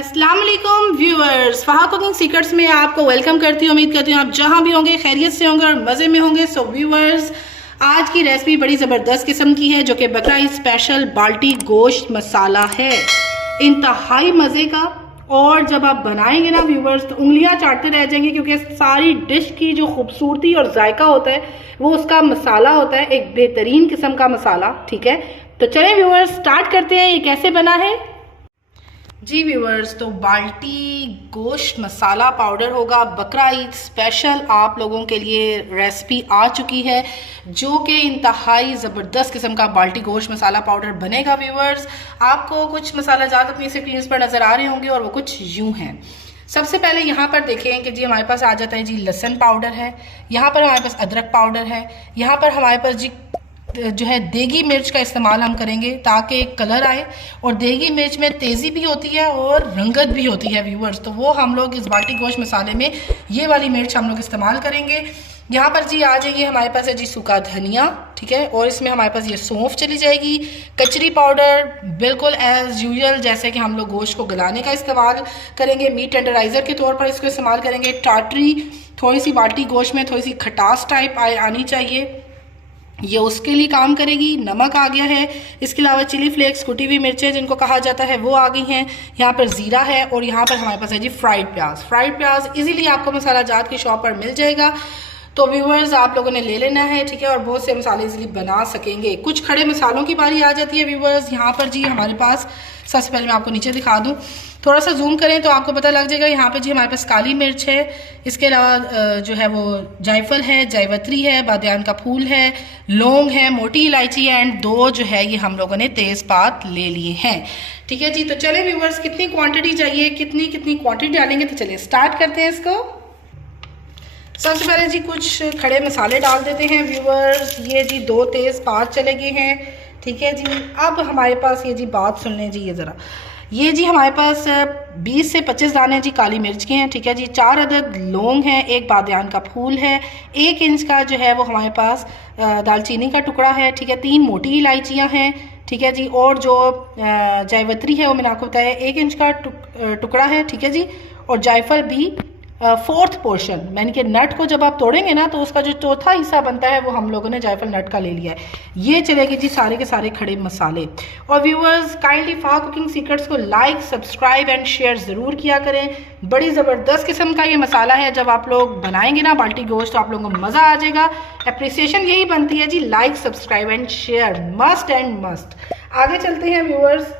अस्सलाम वालेकुम viewers, फहा cooking secrets में आपको वेलकम करती हूँ। उम्मीद करती हूँ आप जहाँ भी होंगे खैरियत से होंगे और मज़े में होंगे। सो व्यूअर्स, आज की रेसिपी बड़ी ज़बरदस्त किस्म की है जो कि बकरा ईद स्पेशल बाल्टी गोश्त मसाला है। इंतहाई मज़े का, और जब आप बनाएंगे ना व्यूअर्स तो उंगलियां चाटते रह जाएंगे, क्योंकि सारी डिश की जो खूबसूरती और जायका होता है वो उसका मसाला होता है, एक बेहतरीन किस्म का मसाला। ठीक है, तो चलें व्यूअर्स स्टार्ट करते हैं। ये कैसे बना है जी व्यूअर्स, तो बाल्टी गोश्त मसाला पाउडर होगा बकरा ईद स्पेशल। आप लोगों के लिए रेसिपी आ चुकी है जो कि इंतहाई ज़बरदस्त किस्म का बाल्टी गोश्त मसाला पाउडर बनेगा। व्यूअर्स, आपको कुछ मसाला ज़्यादा अपनी स्क्रीन पर नज़र आ रहे होंगे और वो कुछ यूँ हैं। सबसे पहले यहाँ पर देखें कि जी हमारे पास आ जाता है जी लहसुन पाउडर है, यहाँ पर हमारे पास अदरक पाउडर है, यहाँ पर हमारे पास जी जो है देगी मिर्च का इस्तेमाल हम करेंगे ताकि एक कलर आए, और देगी मिर्च में तेज़ी भी होती है और रंगत भी होती है व्यूअर्स, तो वो हम लोग इस बाल्टी गोश्त मसाले में ये वाली मिर्च हम लोग इस्तेमाल करेंगे। यहाँ पर जी आ जाइए, हमारे पास है जी सूखा धनिया, ठीक है, और इसमें हमारे पास ये सौंफ चली जाएगी। कचरी पाउडर बिल्कुल एज़ यूजुअल जैसे कि हम लोग गोश्त को गलाने का इस्तेमाल करेंगे, मीट टेंडराइज़र के तौर पर इसको इस्तेमाल करेंगे। टाटरी थोड़ी सी बाल्टी गोश्त में थोड़ी सी खटास टाइप आनी चाहिए, ये उसके लिए काम करेगी। नमक आ गया है, इसके अलावा चिली फ्लेक्स कुटी हुई मिर्चें जिनको कहा जाता है वो आ गई हैं। यहाँ पर ज़ीरा है, और यहाँ पर हमारे पास है जी फ्राइड प्याज। फ्राइड प्याज इजीली आपको मसाला जात की शॉप पर मिल जाएगा, तो व्यूअर्स आप लोगों ने ले लेना है, ठीक है, और बहुत से मसाले इजीली बना सकेंगे। कुछ खड़े मसालों की बारी आ जाती है व्यूअर्स। यहाँ पर जी हमारे पास, सबसे पहले मैं आपको नीचे दिखा दूँ, थोड़ा सा जूम करें तो आपको पता लग जाएगा। यहाँ पे जी हमारे पास काली मिर्च है, इसके अलावा जो है वो जायफल है, जायवत्री है, बादियान का फूल है, लौंग है, मोटी इलायची है, एंड दो जो है ये हम लोगों ने तेज़पात ले लिए हैं। ठीक है जी, तो चलें व्यूअर्स, कितनी क्वांटिटी चाहिए, कितनी कितनी क्वांटिटी डालेंगे, तो चलिए स्टार्ट करते हैं इसको। सबसे पहले जी कुछ खड़े मसाले डाल देते हैं व्यूअर्स। ये जी 2 तेज़पात चले गए हैं, ठीक है जी। अब हमारे पास ये जी बात सुन लें जी, ये ज़रा, ये जी हमारे पास 20 से 25 दाने जी काली मिर्च के हैं, ठीक है जी। 4 अदद लौंग हैं, 1 बादियान का फूल है, 1 इंच का जो है वो हमारे पास दालचीनी का टुकड़ा है, ठीक है। 3 मोटी इलायचियाँ हैं, ठीक है जी, और जो जायवत्री है वो मैंने आपको बताया 1 इंच का टुकड़ा है, ठीक है जी। और जायफल भी 4th पोर्शन, यानी कि नट को जब आप तोड़ेंगे ना तो उसका जो चौथा हिस्सा बनता है वो हम लोगों ने जायफल नट का ले लिया है। ये चलेगी जी सारे के सारे खड़े मसाले। और व्यूअर्स, काइंडली फहा कुकिंग सीक्रेट्स को लाइक, सब्सक्राइब एंड शेयर ज़रूर किया करें। बड़ी ज़बरदस्त किस्म का ये मसाला है, जब आप लोग बनाएंगे ना बाल्टी गोश्त तो आप लोगों को मज़ा आ जाएगा। अप्रिसिएशन यही बनती है जी, like, subscribe and share, must and must. आगे चलते हैं व्यूअर्स।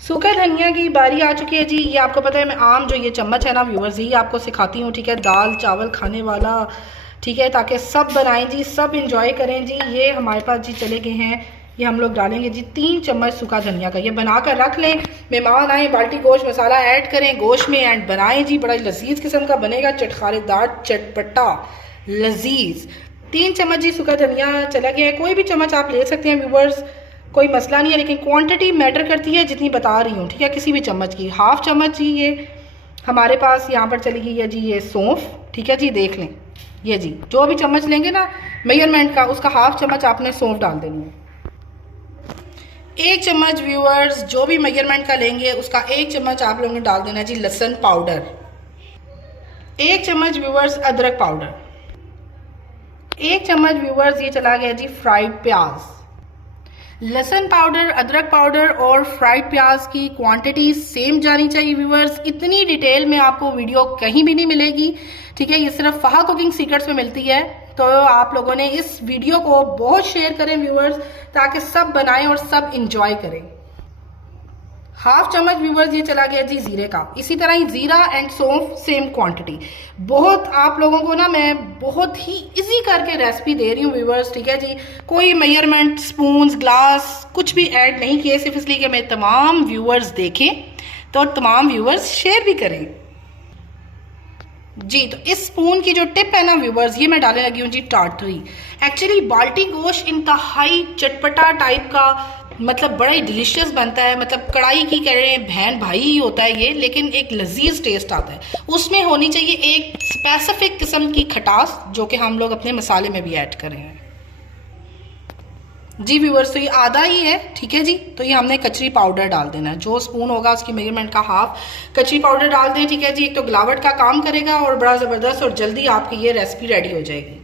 सूखा धनिया की बारी आ चुकी है जी। ये आपको पता है, मैं आम जो ये चम्मच है ना व्यूअर्स, यही आपको सिखाती हूँ, ठीक है, दाल चावल खाने वाला, ठीक है, ताकि सब बनाएं जी, सब इंजॉय करें जी। ये हमारे पास जी चले गए हैं, ये हम लोग डालेंगे जी 3 चम्मच सूखा धनिया का। ये बना कर रख लें, मेहमान आए बाल्टी गोश्त मसाला ऐड करें गोश्त में एंड बनाएं जी, बड़ा लजीज किस्म का बनेगा, चटखारेदार चटपटा लजीज। 3 चम्मच जी सूखा धनिया चला गया है, कोई भी चम्मच आप ले सकते हैं व्यूअर्स, कोई मसला नहीं है, लेकिन क्वांटिटी मैटर करती है जितनी बता रही हूँ, ठीक है। किसी भी चम्मच की 1/2 चम्मच जी ये हमारे पास यहाँ पर चली गई है जी ये सौंफ, ठीक है जी। देख लें, ये जी जो भी चम्मच लेंगे ना मेजरमेंट का, उसका 1/2 चम्मच आपने सौंफ डाल देनी है। 1 चम्मच व्यूअर्स जो भी मेजरमेंट का लेंगे उसका 1 चम्मच आप लोगों ने डाल देना जी लहसुन पाउडर। 1 चम्मच व्यूअर्स अदरक पाउडर। 1 चम्मच व्यूअर्स ये चला गया जी फ्राइड प्याज। लहसुन पाउडर, अदरक पाउडर और फ्राइड प्याज की क्वांटिटी सेम जानी चाहिए व्यूअर्स। इतनी डिटेल में आपको वीडियो कहीं भी नहीं मिलेगी, ठीक है, ये सिर्फ फहा कुकिंग सीक्रेट्स में मिलती है। तो आप लोगों ने इस वीडियो को बहुत शेयर करें व्यूअर्स, ताकि सब बनाएं और सब इंजॉय करें। 1/2 चम्मच व्यूअर्स ये चला गया जी जीरे का। इसी तरह ही जीरा एंड सौंफ सेम क्वांटिटी। बहुत आप लोगों को ना मैं बहुत ही इजी करके रेसिपी दे रही हूँ व्यूअर्स, ठीक है जी। कोई मेजरमेंट स्पून्स, ग्लास कुछ भी ऐड नहीं किए, सिर्फ इसलिए कि मैं तमाम व्यूअर्स देखें तो तमाम व्यूअर्स शेयर भी करें जी। तो इस स्पून की जो टिप है ना व्यूअर्स, ये मैं डालने लगी हूँ जी टाटरी। एक्चुअली बाल्टी गोश्त इंतहाई चटपटा टाइप का, मतलब बड़ा ही डिलीशियस बनता है, मतलब कढ़ाई की कह रहे हैं बहन भाई ही होता है ये, लेकिन एक लजीज टेस्ट आता है। उसमें होनी चाहिए एक स्पेसिफिक किस्म की खटास, जो कि हम लोग अपने मसाले में भी ऐड करें हैं। जी व्यूअर्स, तो ये आधा ही है, ठीक है जी। तो ये हमने कचरी पाउडर डाल देना है, जो स्पून होगा उसकी मेजरमेंट का हाफ कचरी पाउडर डाल दें, ठीक है जी। एक तो गिलावट का काम करेगा और बड़ा ज़बरदस्त और जल्दी आपकी ये रेसिपी रेडी हो जाएगी।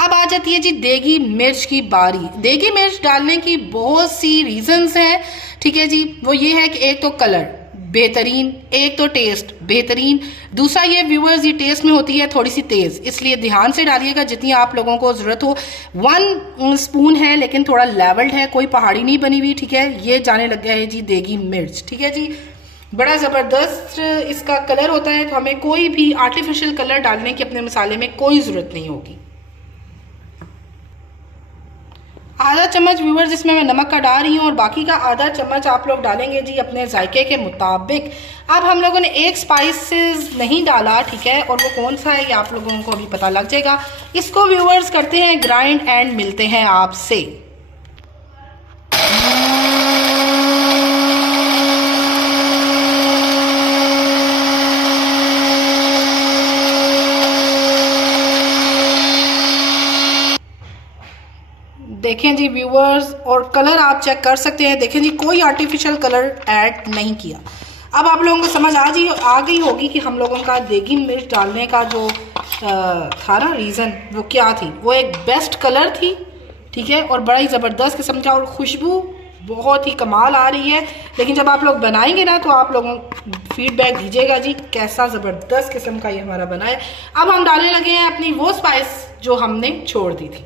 अब आ जाती है जी देगी मिर्च की बारी। देगी मिर्च डालने की बहुत सी रीजंस हैं, ठीक है जी। वो ये है कि एक तो कलर बेहतरीन, एक तो टेस्ट बेहतरीन, दूसरा ये व्यूअर्स ये टेस्ट में होती है थोड़ी सी तेज़, इसलिए ध्यान से डालिएगा जितनी आप लोगों को ज़रूरत हो। 1 स्पून है लेकिन थोड़ा लेवल्ड है, कोई पहाड़ी नहीं बनी हुई, ठीक है। ये जाने लग गया है जी देगी मिर्च, ठीक है जी। बड़ा ज़बरदस्त इसका कलर होता है, तो हमें कोई भी आर्टिफिशियल कलर डालने की अपने मसाले में कोई ज़रूरत नहीं होगी। आधा चम्मच व्यूअर्स इसमें मैं नमक का डाल रही हूँ और बाकी का आधा चम्मच आप लोग डालेंगे जी अपने जायके के मुताबिक। अब हम लोगों ने एक स्पाइसेस नहीं डाला, ठीक है, और वो कौन सा है ये आप लोगों को अभी पता लग जाएगा। इसको व्यूअर्स करते हैं ग्राइंड एंड मिलते हैं आपसे। देखें जी व्यूअर्स, और कलर आप चेक कर सकते हैं, देखें जी कोई आर्टिफिशियल कलर ऐड नहीं किया। अब आप लोगों को समझ आ गई होगी कि हम लोगों का देगी मिर्च डालने का जो था ना रीज़न, वो क्या थी। वो एक बेस्ट कलर थी, ठीक है, और बड़ा ही ज़बरदस्त किस्म का, और खुशबू बहुत ही कमाल आ रही है। लेकिन जब आप लोग बनाएंगे ना तो आप लोगों फीडबैक दीजिएगा जी कैसा ज़बरदस्त किस्म का ये हमारा बना है। अब हम डालने लगे हैं अपनी वो स्पाइस जो हमने छोड़ दी थी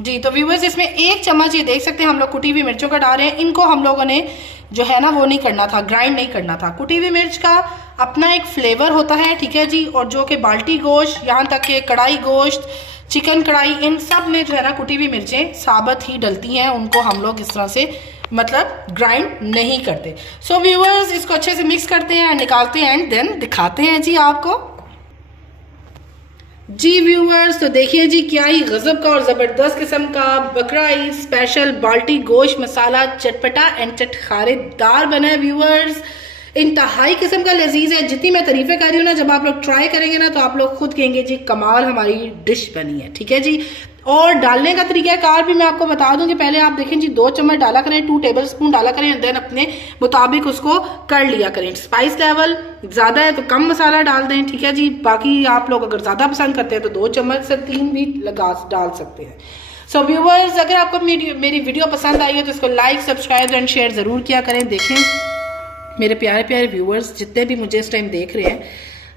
जी। तो व्यूअर्स इसमें 1 चम्मच ये देख सकते हैं हम लोग कुटी हुई मिर्चों का डाल रहे हैं। इनको हम लोगों ने जो है ना वो नहीं करना था, ग्राइंड नहीं करना था। कुटी हुई मिर्च का अपना एक फ्लेवर होता है, ठीक है जी। और जो कि बाल्टी गोश्त, यहाँ तक कि कढ़ाई गोश्त, चिकन कढ़ाई, इन सब में जो है ना कुटी हुई मिर्चें साबुत ही डलती हैं, उनको हम लोग इस तरह से मतलब ग्राइंड नहीं करते। सो व्यूअर्स इसको अच्छे से मिक्स करते हैं, निकालते हैं एंड देन दिखाते हैं जी आपको। जी व्यूअर्स, तो देखिए जी क्या ही गजब का और ज़बरदस्त किस्म का बकरा ईद स्पेशल बाल्टी गोश्त मसाला चटपटा एंड चटखारेदार बना है व्यूअर्स। इंतहाई किस्म का लजीज है। जितनी मैं तारीफें कर रही हूँ ना, जब आप लोग ट्राई करेंगे ना तो आप लोग खुद कहेंगे जी कमाल हमारी डिश बनी है, ठीक है जी। और डालने का तरीक़ाकार भी मैं आपको बता दूं कि पहले आप देखें जी 2 चम्मच डाला करें, 2 टेबलस्पून डाला करें, देन अपने मुताबिक उसको कर लिया करें। स्पाइस लेवल ज़्यादा है तो कम मसाला डाल दें, ठीक है जी। बाकी आप लोग अगर ज़्यादा पसंद करते हैं तो 2 चम्मच से 3 भी डाल सकते हैं। सो व्यूअर्स, अगर आपको मेरी वीडियो पसंद आई है तो इसको लाइक, सब्सक्राइब एंड शेयर ज़रूर किया करें। देखें मेरे प्यारे प्यारे व्यूअर्स जितने भी मुझे इस टाइम देख रहे हैं,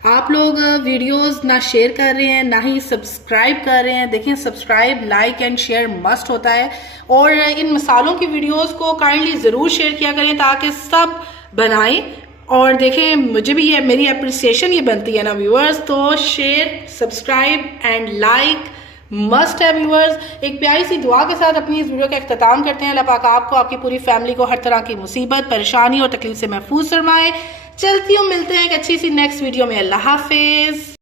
आप लोग वीडियोस ना शेयर कर रहे हैं ना ही सब्सक्राइब कर रहे हैं। देखिए subscribe, like and share must होता है, और इन मसालों की वीडियोस को काइंडली ज़रूर शेयर किया करें ताकि सब बनाएं। और देखें मुझे भी ये मेरी अप्रिसिएशन ये बनती है ना व्यूअर्स, तो share, subscribe and like must है व्यूअर्स। एक प्यारी सी दुआ के साथ अपनी इस वीडियो का इख्तिताम करते हैं। अल्लाह पाक आपको, आपकी पूरी फैमिली को हर तरह की मुसीबत, परेशानी और तकलीफ से महफूज फरमाए। चलती हूँ, मिलते हैं एक अच्छी सी नेक्स्ट वीडियो में। अल्लाह हाफिज।